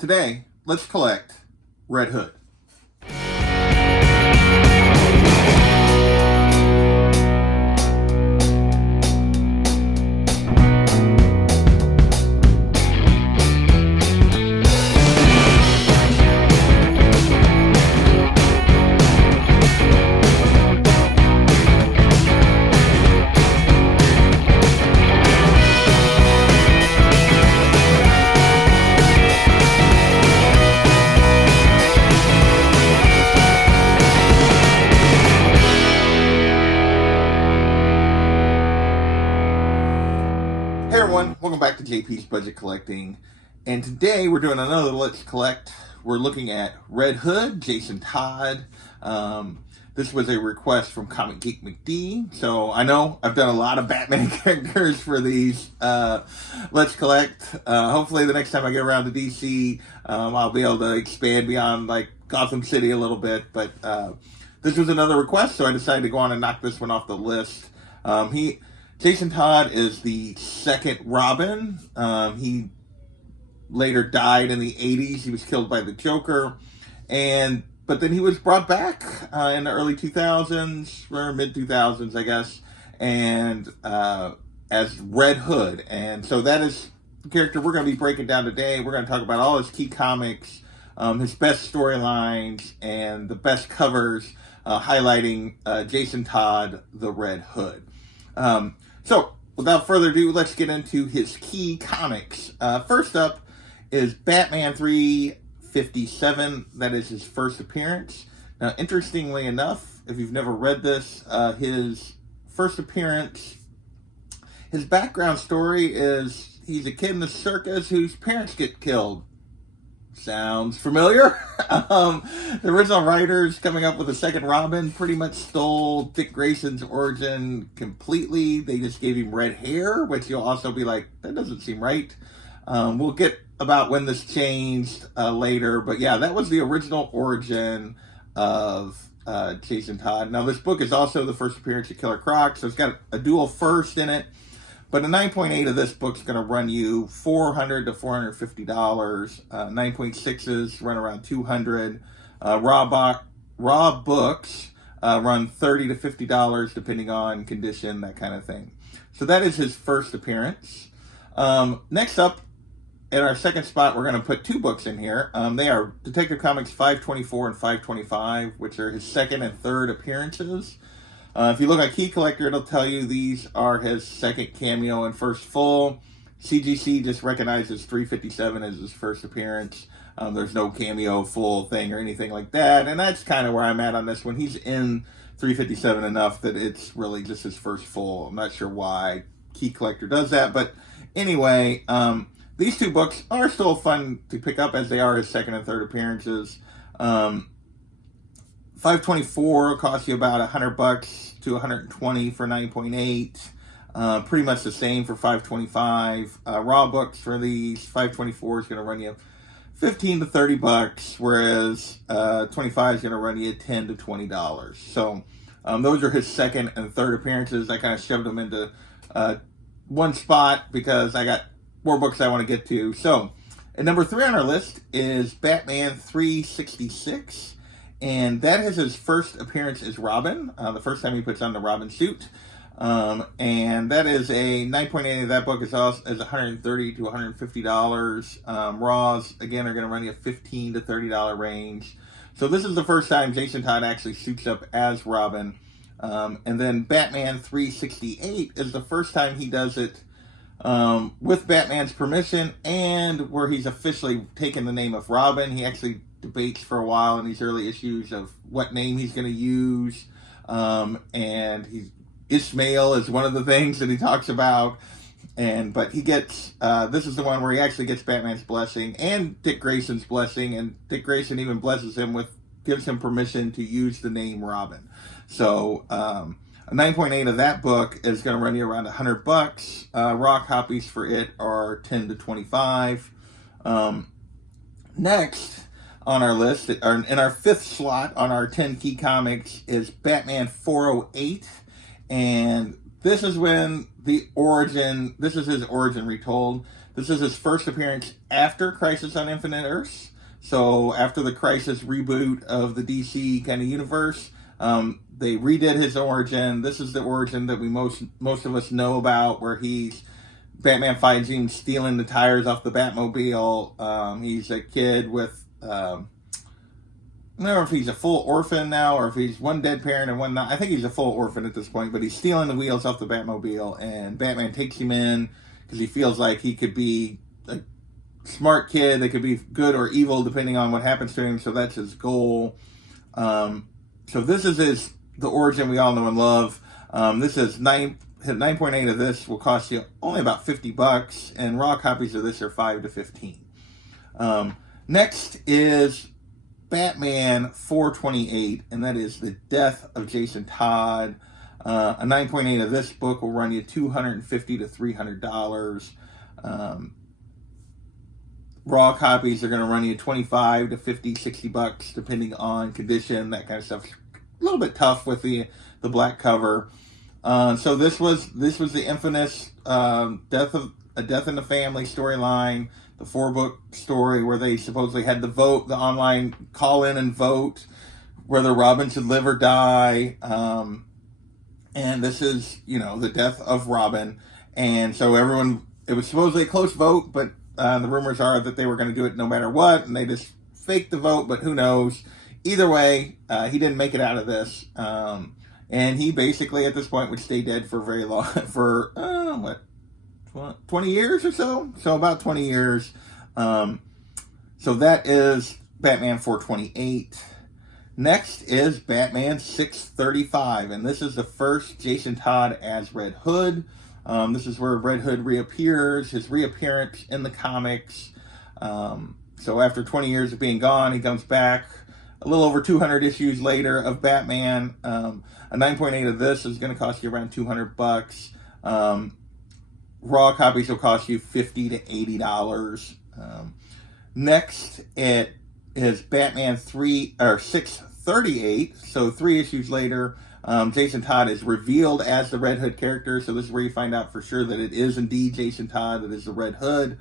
Today, let's collect Red Hood. Hey everyone, welcome back to JP's Budget Collecting, and today we're doing another Let's Collect. We're looking at Red Hood, Jason Todd. This was a request from Comic Geek McD, so I know I've done a lot of Batman characters for these Let's Collect. Hopefully the next time I get around to DC, I'll be able to expand beyond like Gotham City a little bit, but this was another request, so I decided to go on and knock this one off the list. Jason Todd is the second Robin. He later died in the 80s. He was killed by the Joker. But then he was brought back in the early 2000s, or mid-2000s, I guess, and as Red Hood. And so that is the character we're going to be breaking down today. We're going to talk about all his key comics, his best storylines, and the best covers highlighting Jason Todd, the Red Hood. So, without further ado, let's get into his key comics. First up is Batman 357. That is his first appearance. Now, interestingly enough, if you've never read this, his first appearance, his background story is he's a kid in the circus whose parents get killed. Sounds familiar? The original writers coming up with the second Robin pretty much stole Dick Grayson's origin completely. They just gave him red hair, which you'll also be like, that doesn't seem right. We'll get about when this changed later. But yeah, that was the original origin of Jason Todd. Now, this book is also the first appearance of Killer Croc, so it's got a dual first in it. But a 9.8 of this book's going to run you $400 to $450. 9.6s run around $200. Raw books run $30 to $50 depending on condition, that kind of thing. So that is his first appearance. Next up, in our second spot, we're going to put two books in here. They are Detective Comics 524 and 525, which are his second and third appearances. If you look at Key Collector, it'll tell you these are his second cameo and first full. CGC just recognizes 357 as his first appearance. There's no cameo full thing or anything like that. And that's kind of where I'm at on this one. He's in 357 enough that it's really just his first full. I'm not sure why Key Collector does that. But anyway, these two books are still fun to pick up as they are his second and third appearances. 524 will cost you about $100 to $120 for 9.8. Pretty much the same for 525. Raw books for these 524 is going to run you $15 to $30, whereas 25 is going to run you $10 to $20. So those are his second and third appearances. I kind of shoved them into one spot because I got more books I want to get to. So at number 3 on our list is Batman 366. And that is his first appearance as Robin, the first time he puts on the Robin suit. And that is a 9.8 of that book is $130 to $150. Raws, again, are going to run you a $15 to $30 range. So this is the first time Jason Todd actually suits up as Robin. And then Batman 368 is the first time he does it with Batman's permission and where he's officially taken the name of Robin. He actually debates for a while in these early issues of what name he's going to use, and Ishmael is one of the things that he talks about, but he gets this is the one where he actually gets Batman's blessing and Dick Grayson's blessing, and Dick Grayson even blesses him gives him permission to use the name Robin. So a 9.8 of that book is going to run you around $100. Raw copies for it are 10 to 25. Next on our list, in our fifth slot on our 10 key comics, is Batman 408. And this is his origin retold. This is his first appearance after Crisis on Infinite Earths. So after the Crisis reboot of the DC kind of universe, they redid his origin. This is the origin that we most of us know about, where Batman finds him stealing the tires off the Batmobile. He's a kid with I don't know if he's a full orphan now or if he's one dead parent and one not. I think he's a full orphan at this point, but he's stealing the wheels off the Batmobile, and Batman takes him in because he feels like he could be a smart kid that could be good or evil depending on what happens to him. So that's his goal. So this is the origin we all know and love. This is 9.8 of this will cost you only about $50, and raw copies of this are $5 to $15. Next is Batman 428, and that is the death of Jason Todd. A 9.8 of this book will run you $250 to $300. Raw copies are going to run you $25 to $50, $60 depending on condition. That kind of stuff. A little bit tough with the black cover. So this was the infamous death in the family storyline. The 4-book story where they supposedly had the online call in and vote whether Robin should live or die. And this is, the death of Robin. And so it was supposedly a close vote, but the rumors are that they were going to do it no matter what, and they just faked the vote, but who knows. Either way, he didn't make it out of this. And he basically, at this point, would stay dead for very long, for, 20 years or so? So about 20 years. So that is Batman 428. Next is Batman 635, and this is the first Jason Todd as Red Hood. This is where Red Hood reappears, his reappearance in the comics. So after 20 years of being gone, he comes back a little over 200 issues later of Batman. A 9.8 of this is going to cost you around $200. Raw copies will cost you $50 to $80. Next, it is Batman 638. So 3 issues later, Jason Todd is revealed as the Red Hood character. So this is where you find out for sure that it is indeed Jason Todd that is the Red Hood.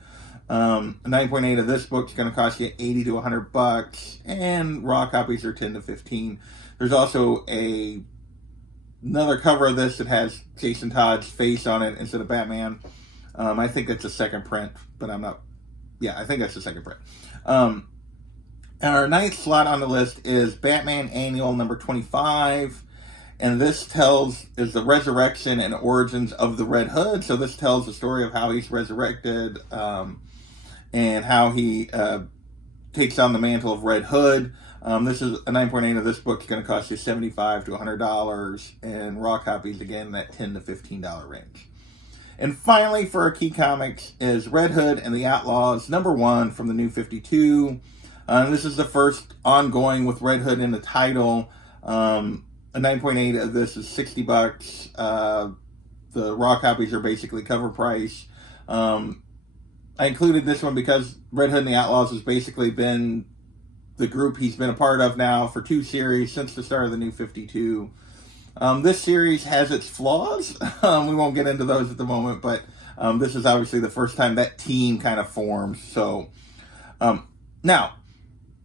9.8 of this book is going to cost you $80 to $100, and raw copies are $10 to $15. There's also another cover of this that has Jason Todd's face on it instead of Batman. I think that's a second print, but I'm not. Yeah, I think that's the second print. And our 9th slot on the list is Batman Annual number 25. And this is the resurrection and origins of the Red Hood. So this tells the story of how he's resurrected and how he takes on the mantle of Red Hood. This is a 9.8 of this book is going to cost you $75 to $100, and raw copies again that $10 to $15 range. And finally, for our key comics is Red Hood and the Outlaws number 1 from the New 52. This is the first ongoing with Red Hood in the title. A 9.8 of this is $60. The raw copies are basically cover price. I included this one because Red Hood and the Outlaws has basically been the group he's been a part of now for 2 series since the start of the New 52. This series has its flaws. We won't get into those at the moment, but this is obviously the first time that team kind of forms. So, now, a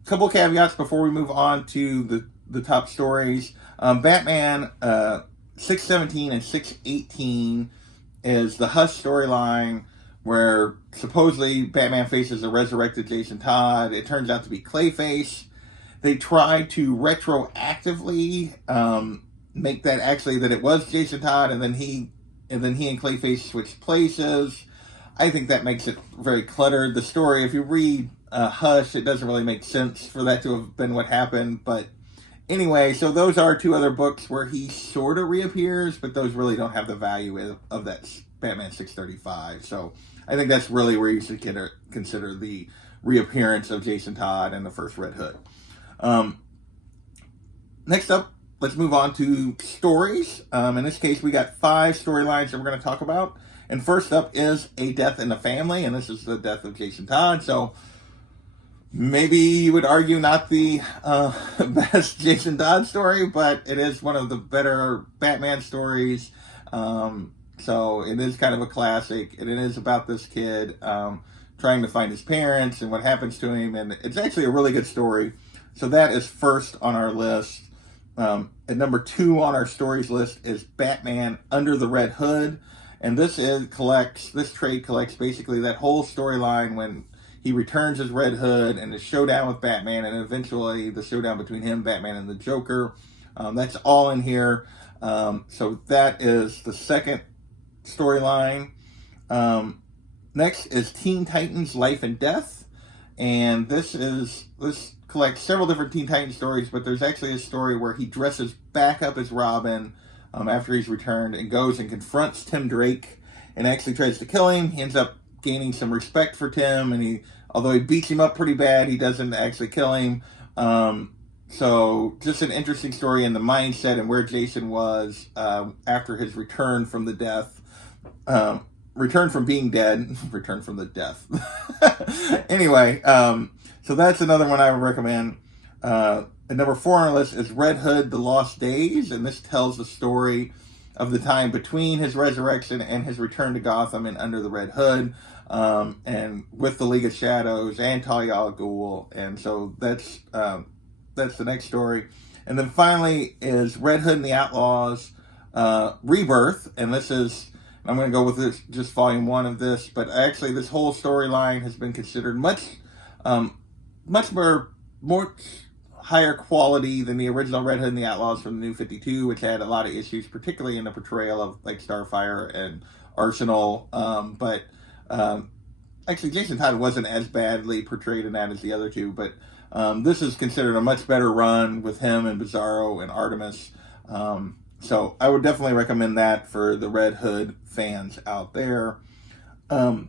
couple caveats before we move on to the top stories. Batman 617 and 618 is the Hush storyline where supposedly Batman faces a resurrected Jason Todd. It turns out to be Clayface. They tried to retroactively make that actually that it was Jason Todd, and then he and Clayface switched places. I think that makes it very cluttered. The story, if you read Hush, it doesn't really make sense for that to have been what happened. But anyway, so those are 2 other books where he sort of reappears, but those really don't have the value of that Batman 635. So I think that's really where you should consider the reappearance of Jason Todd and the first Red Hood. Next up, let's move on to stories. In this case, we got 5 storylines that we're going to talk about. And first up is A Death in the Family, and this is the death of Jason Todd. So maybe you would argue not the best Jason Todd story, but it is one of the better Batman stories. So it is kind of a classic, and it is about this kid trying to find his parents and what happens to him, and it's actually a really good story. So that is first on our list. At number 2 on our stories list is Batman Under the Red Hood, and this trade collects basically that whole storyline when he returns as Red Hood and the showdown with Batman, and eventually the showdown between him, Batman, and the Joker. That's all in here. So that is the second storyline. Next is Teen Titans Life and Death, and this collects several different Teen Titans stories, but there's actually a story where he dresses back up as Robin after he's returned and goes and confronts Tim Drake and actually tries to kill him. He ends up gaining some respect for Tim, and although he beats him up pretty bad, he doesn't actually kill him. So just an interesting story in the mindset and where Jason was after his return from the death. Return from being dead. Return from the death. Anyway, so that's another one I would recommend. At number 4 on our list is Red Hood, The Lost Days, and this tells the story of the time between his resurrection and his return to Gotham and Under the Red Hood, and with the League of Shadows and Talia al Ghul, and so that's the next story. And then finally is Red Hood and the Outlaws Rebirth, and this is, I'm going to go with this, just volume 1 of this, but actually this whole storyline has been considered much more higher quality than the original Red Hood and the Outlaws from the New 52, which had a lot of issues, particularly in the portrayal of like Starfire and Arsenal. But actually, Jason Todd wasn't as badly portrayed in that as the other two, but this is considered a much better run with him and Bizarro and Artemis. So I would definitely recommend that for the Red Hood fans out there. So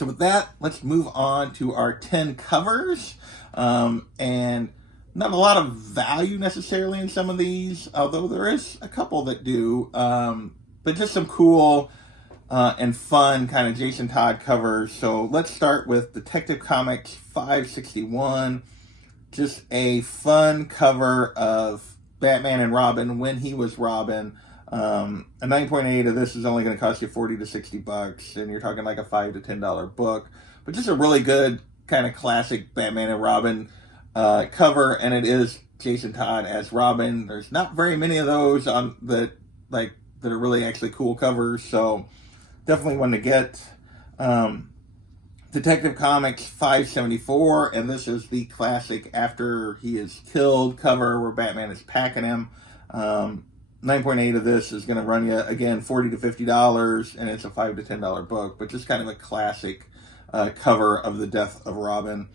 with that, let's move on to our 10 covers. And not a lot of value necessarily in some of these, although there is a couple that do. But just some cool and fun kind of Jason Todd covers. So let's start with Detective Comics 561. Just a fun cover of Batman and Robin when he was Robin. A 9.8 of this is only going to cost you $40 to $60, and you're talking like a $5 to $10 book. But just a really good kind of classic Batman and Robin cover, and it is Jason Todd as Robin. There's not very many of those on that are really actually cool covers, so definitely one to get. Detective Comics 574, and this is the classic after he is killed cover where Batman is packing him. 9.8 of this is going to run you, again, $40 to $50, and it's a $5 to $10 book, but just kind of a classic cover of the death of Robin.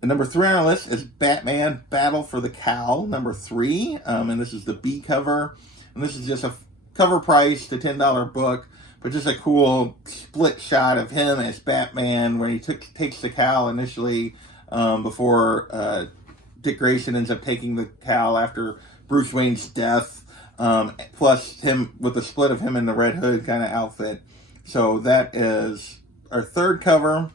Number 3 on our list is Batman Battle for the Cowl, number 3, and this is the B cover, and this is just a cover price to $10 book, but just a cool split shot of him as Batman when he takes the cowl initially before Dick Grayson ends up taking the cowl after Bruce Wayne's death, plus him with the split of him in the Red Hood kind of outfit. So that is our 3rd cover.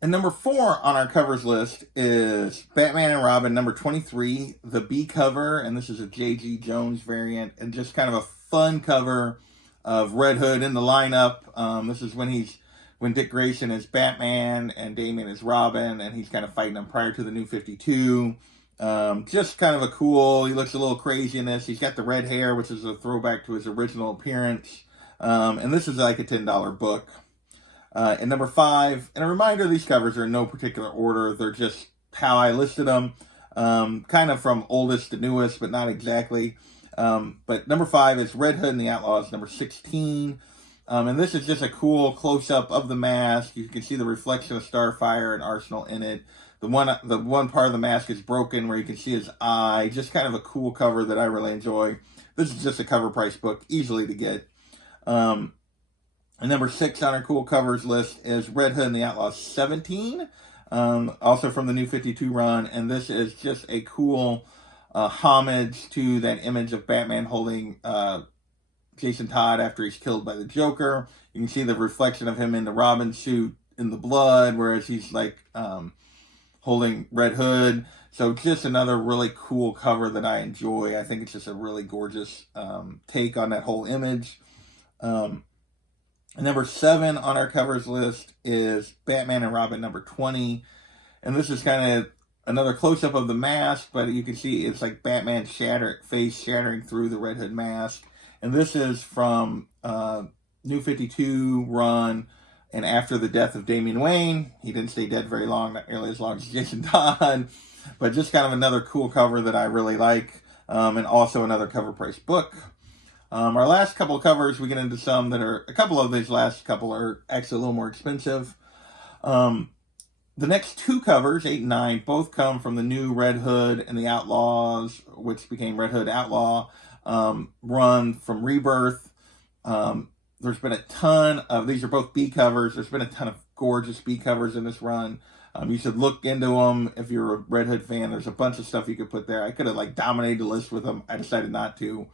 And number 4 on our covers list is Batman and Robin, number 23, the B cover, and this is a J.G. Jones variant, and just kind of a fun cover of Red Hood in the lineup. This is when Dick Grayson is Batman and Damian is Robin, and he's kind of fighting them prior to the New 52. Just kind of a cool, he looks a little crazy in this. He's got the red hair, which is a throwback to his original appearance. And this is like a $10 book. And number 5, and a reminder, these covers are in no particular order. They're just how I listed them. Kind of from oldest to newest, but not exactly. But number 5 is Red Hood and the Outlaws, number 16. And this is just a cool close-up of the mask. You can see the reflection of Starfire and Arsenal in it. The one part of the mask is broken where you can see his eye. Just kind of a cool cover that I really enjoy. This is just a cover price book, easily to get. And number 6 on our cool covers list is Red Hood and the Outlaws 17. Also from the New 52 run. And this is just a cool homage to that image of Batman holding Jason Todd after he's killed by the Joker. You can see the reflection of him in the Robin suit in the blood, whereas he's like holding Red Hood. So just another really cool cover that I enjoy. I think it's just a really gorgeous take on that whole image. Number 7 on our covers list is Batman and Robin number 20. And this is kind of another close-up of the mask, but you can see it's like Batman's face shattering through the Red Hood mask. And this is from New 52 run, and after the death of Damian Wayne. He didn't stay dead very long, not nearly as long as Jason Todd, but just kind of another cool cover that I really like, and also another cover price book. Our last couple of covers, we get into some that are, a couple of these last couple are actually a little more expensive. The next 2 covers, 8 and 9, both come from the new Red Hood and the Outlaws, which became Red Hood Outlaw, run from Rebirth. There's been a ton of, these are both B covers, there's been a ton of gorgeous B covers in this run. You should look into them if you're a Red Hood fan. There's a bunch of stuff you could put there. I could have like dominated the list with them. I decided not to.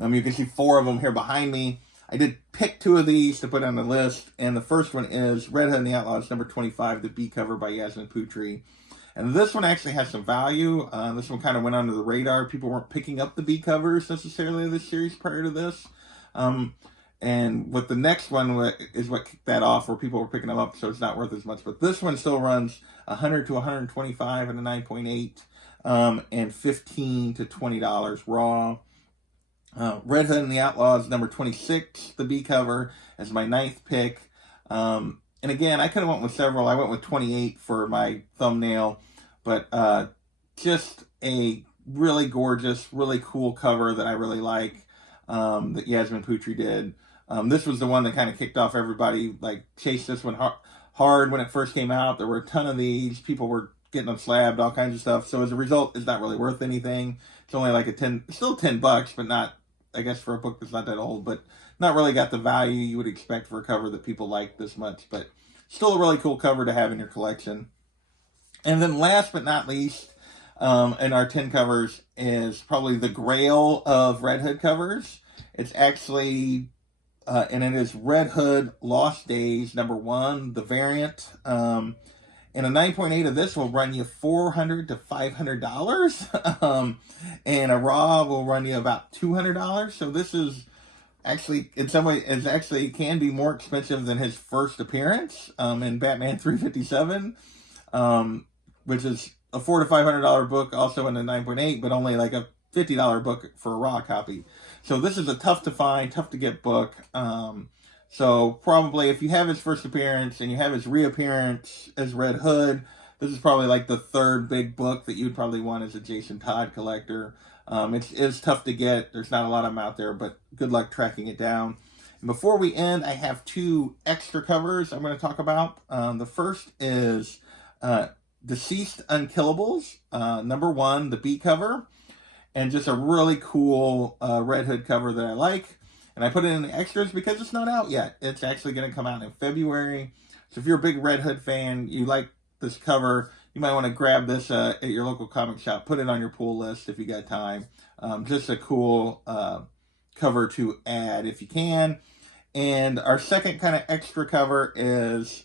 You can see 4 of them here behind me. I did pick 2 of these to put on the list, and the first one is Red Hood and the Outlaws, number 25, the B cover by Yasmin Putri. And this one actually has some value. This one kind of went under the radar. People weren't picking up the B covers necessarily of this series prior to this. And with the next one is what kicked that off, where people were picking them up, so it's not worth as much. But this one still runs 100 to 125 and a 9.8, and $15 to $20 raw. Red Hood and the Outlaws, number 26, the B cover, as my 9th pick. And again, I could have went with several. I went with 28 for my thumbnail, but just a really gorgeous, really cool cover that I really like, that Yasmin Putri did. This was the one that kind of kicked off everybody, like chased this one hard when it first came out. There were a ton of these. People were getting them slabbed, all kinds of stuff. So as a result, it's not really worth anything. It's only like still $10, but not, I guess, for a book that's not that old, but not really got the value you would expect for a cover that people like this much, but still a really cool cover to have in your collection. And then last but not least, in our 10 covers is probably the grail of Red Hood covers. It's actually, and it is Red Hood Lost Days, number 1, the variant. And a 9.8 of this will run you $400 to $500. And a raw will run you about $200. So this is actually, in some way, can be more expensive than his first appearance in Batman 357, which is a $400 to $500 book, also in a 9.8, but only like a $50 book for a raw copy. So this is a tough to find, tough to get book. So probably if you have his first appearance and you have his reappearance as Red Hood, this is probably like the 3rd big book that you'd probably want as a Jason Todd collector. It's tough to get. There's not a lot of them out there, but good luck tracking it down. And before we end, I have 2 extra covers I'm going to talk about. The first is Deceased Unkillables, number 1, the B cover, and just a really cool Red Hood cover that I like. And I put it in the extras because it's not out yet. It's actually going to come out in February. So if you're a big Red Hood fan, you like this cover, you might want to grab this at your local comic shop. Put it on your pull list if you got time. Just a cool cover to add if you can. And our second kind of extra cover is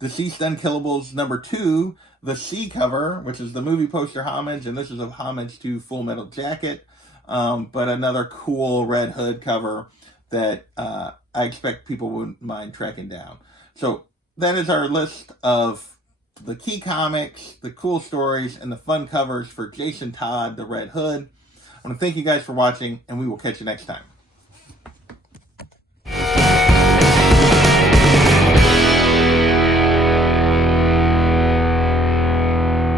Deceased Unkillables number 2, the C cover, which is the movie poster homage. And this is a homage to Full Metal Jacket. But another cool Red Hood cover that I expect people wouldn't mind tracking down. So that is our list of the key comics, the cool stories, and the fun covers for Jason Todd, the Red Hood. I want to thank you guys for watching, and we will catch you next time.